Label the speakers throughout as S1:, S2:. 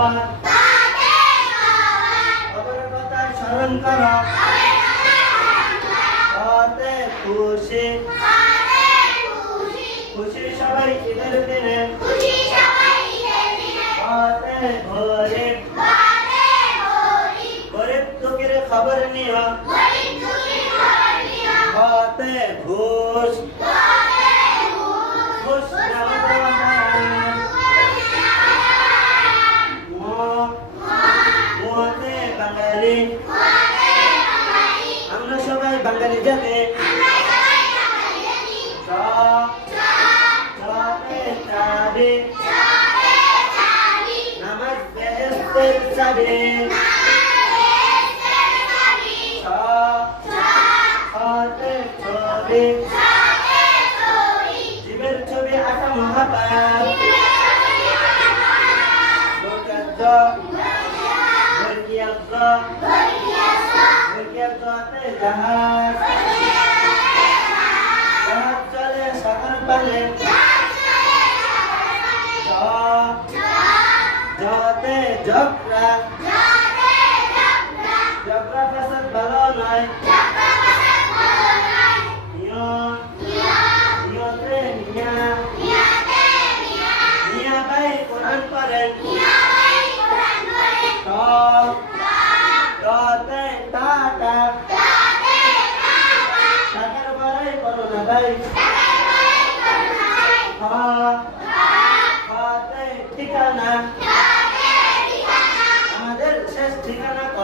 S1: খবর খবরের কথা স্মরণ করো হতে খুশি খুশি সবাই ঈদের দিনে হতে গরিব গরিব দুঃখের খবর নিও হতে ঘুষ। Bersalin Jibril cobi Berkiasa Berkiasa Berkiasa Berkiasa Berkiasa Jabra. Jabra, Jabra. Jabra pasat balonai. Jabra pasat balonai. Nia. Nia. Nia te nia. Nia te nia. Nia bai Quran paren. Nia bai Quran paren. Ta. Ta. Ta te ta ta. Ta te ta ta. Takar parai corona bai. Takar parai corona bai. Ha.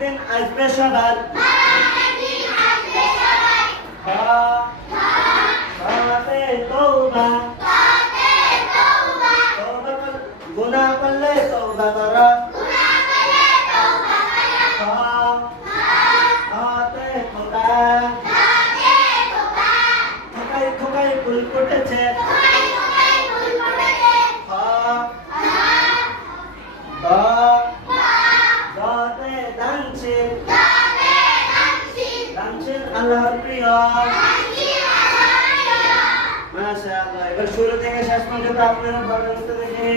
S1: মরণ একদিন আসবে সবার হতে আল্লাহর প্রিয়। মাশাআল্লাহ। এবার শুরু থেকে শেষ পর্যন্ত আপনারা ভালো দেখে